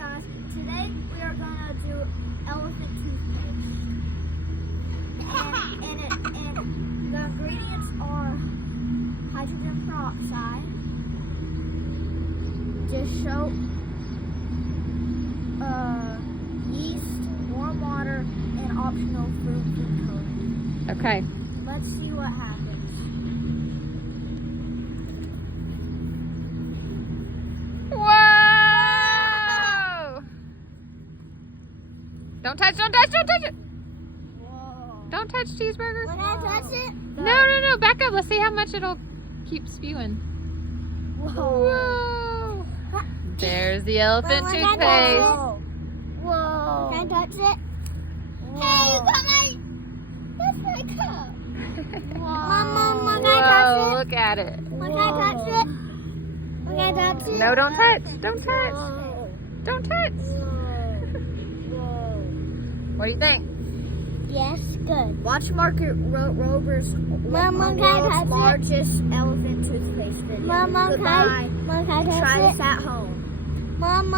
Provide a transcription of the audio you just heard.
guys, today we are gonna do elephant toothpaste. And the ingredients are hydrogen peroxide, dish soap, yeast, warm water, and optional food coloring. Okay. Let's see what happens. Whoa! Don't touch it! Whoa. Don't touch cheeseburger. When I touch it? No, back up. Let's see how much it'll keep spewing. Whoa. Whoa. There's the elephant When I toothpaste. touch it? Whoa. Can I touch it? Hey, you got that's my cup. Mom, can I touch Whoa, it? look at it. Can I touch it? Can I touch it? No, don't touch. Don't touch. Don't touch. What do you think? Yes, good. Watch Market Rover's world's largest elephant toothpaste video. Goodbye. Can I touch Try it? this at home. Mom,